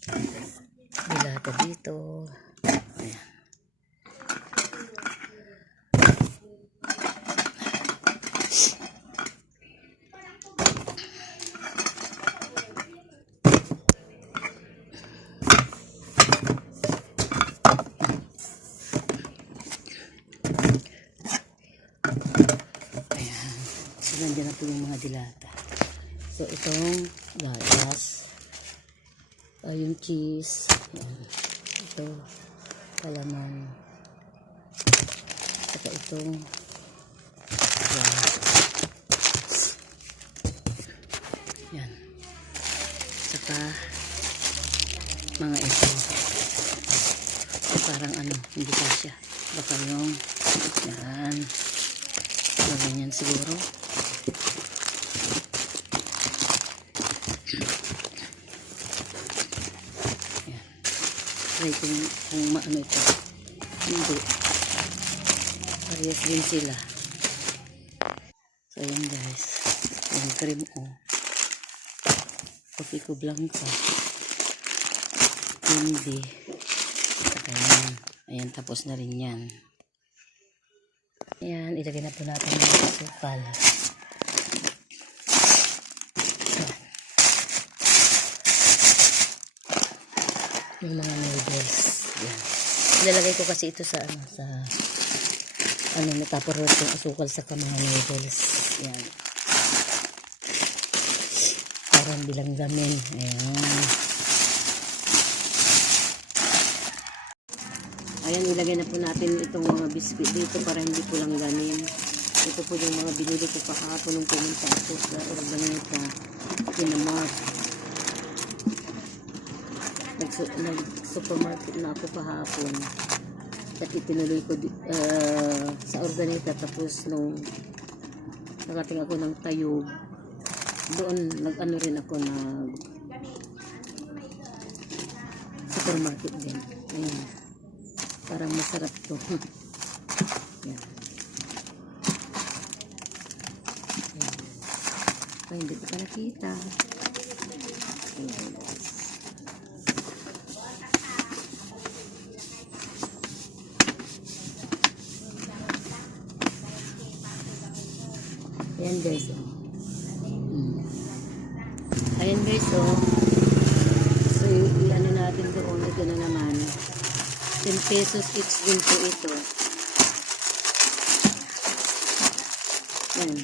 Dilata dito. Ayan. So, nandiyan na po yung mga dilata. So, itong gatas. Yung cheese. Ayan. Ito. Palaman. Saka itong yan. Saka mga ito. Parang ano, hindi kasya. Baka yung yan. Gawin yan siguro. Yan. Try kung maano ito. Hindi. Parehas din sila. So yan guys. Yung cream o. Coffee ko blanca. Hindi. Ayan. Ayan, tapos na rin yan. Ayan, ilagay na po natin yung sukal. Yung mga noodles. Ayan. Ilalagay ko kasi ito sa nataparot yung asukal sa mga noodles. Ayan. Parang bilanggamin. Ayan. Ayan, ilagay na po natin itong mga biscuit dito para hindi po lang ganin. Ito po yung mga binili ko kahapon nung pumunta ako sa Urbaneta, Pinamart. Nag-supermarket na ako kahapon. At itinuloy ko sa Urbaneta. Tapos nung nakating ako ng Tayog, doon nag-ano rin ako na supermarket din. Ayan. Parang masarap to. Yan. Yan. Ay, hindi ko pa nakita. Yan. Ayan guys. Ayan guys. So, i-ano natin doon. Ito na naman. 10 pesos each din po ito. Yan.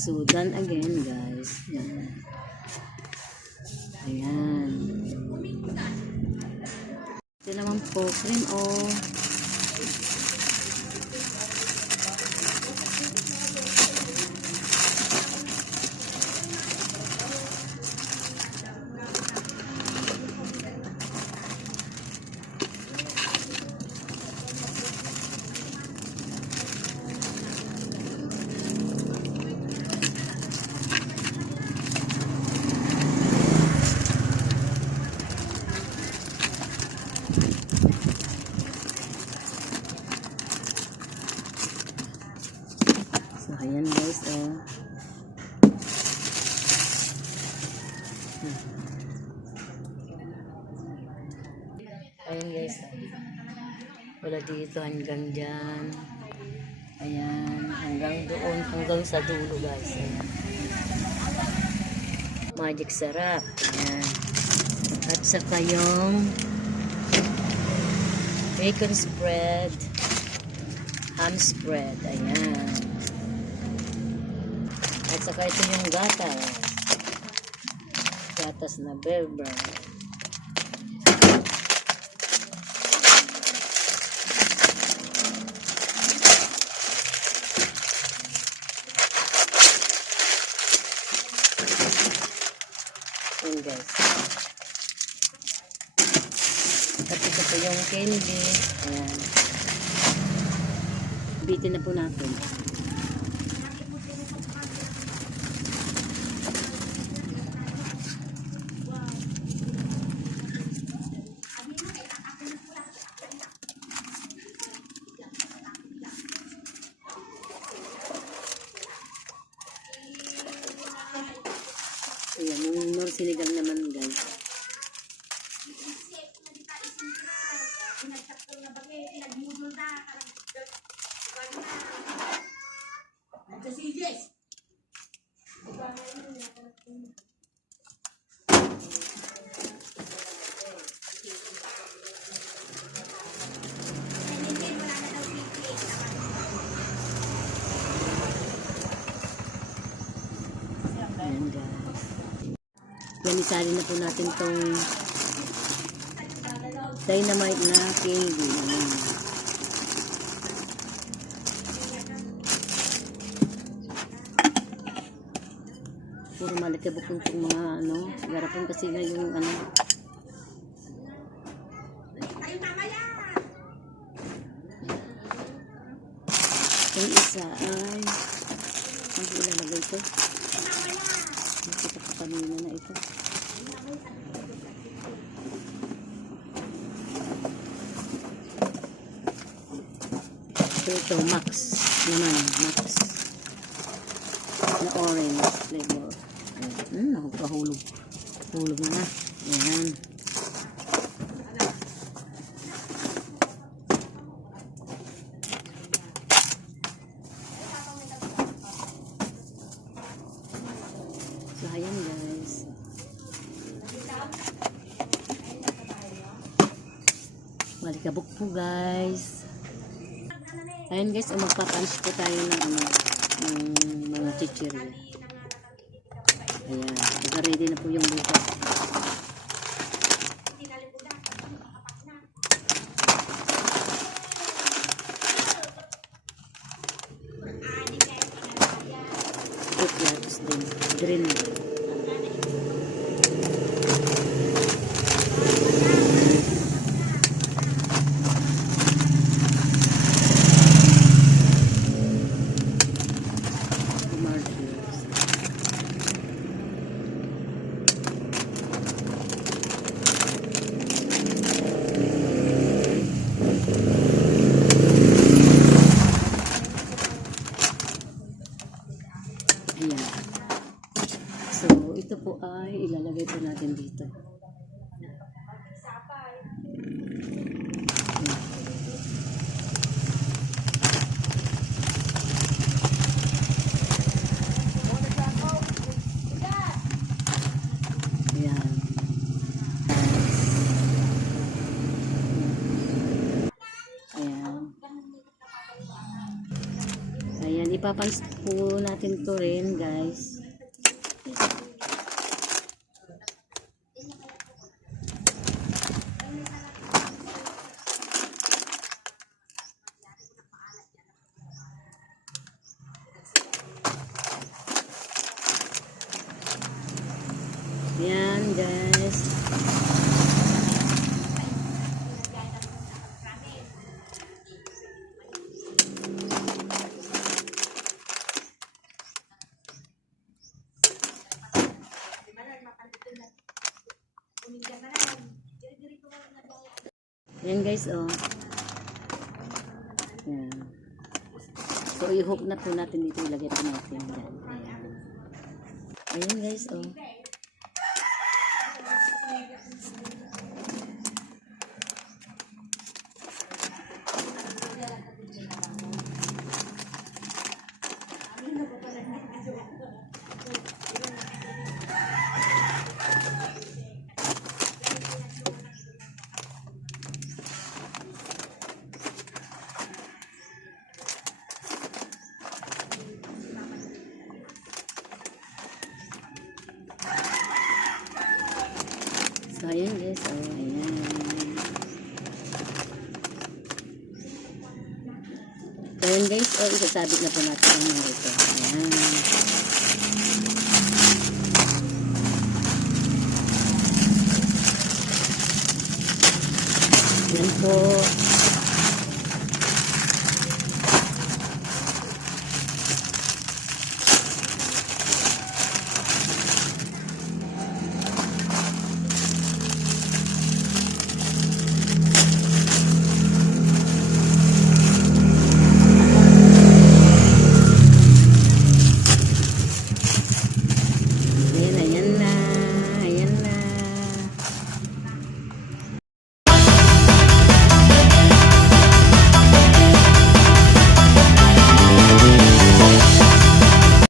So, done again, guys. Yan. Ayan. Ito naman po, cream o. Ayan guys, Ayan guys, wala dito hanggang dyan. Ayan, hanggang doon, hanggang sa dulo guys. Ayan. Magic sarap. Ayan. At saka yung bacon spread, ham spread. Ayan. At saka ito yung gatas. Gatas na bear brand. Ayan guys. At ito po yung candy. Ayan. Bitin na po natin. Ayan, yung Nor Sinigang naman guys. Ayan guys. Yan, isali na po natin tong dynamite na candy. Ayan. Puro malikabok yung mga ano. Garapon kasi na yung ano. Yung isa ay ang ilalagay ko. Nakita ko kanina na ito. Ito Max naman. Max na orange flavor. Nakapahulog. Hulog na. Ayan. So, ayan guys. Malikabok po guys. Ayan guys, magpa-punch po tayo ng ano, ng mga chichirya. Ayan, naka-ready na po yung bukas. Itlats din, green. Ayan. So, ito po ay ilalagay po natin dito. Ayan. Ayan. Ayan, ipapans po natin to rin, guys. Ayan, guys. Ayan guys, oh. Ayan. So, i-hook na po natin dito. Ilagay po natin. Ayan. Ayan guys, oh. Ayan. So yun guys, isasabit na po natin ang mga ito. Ayan. Yan po.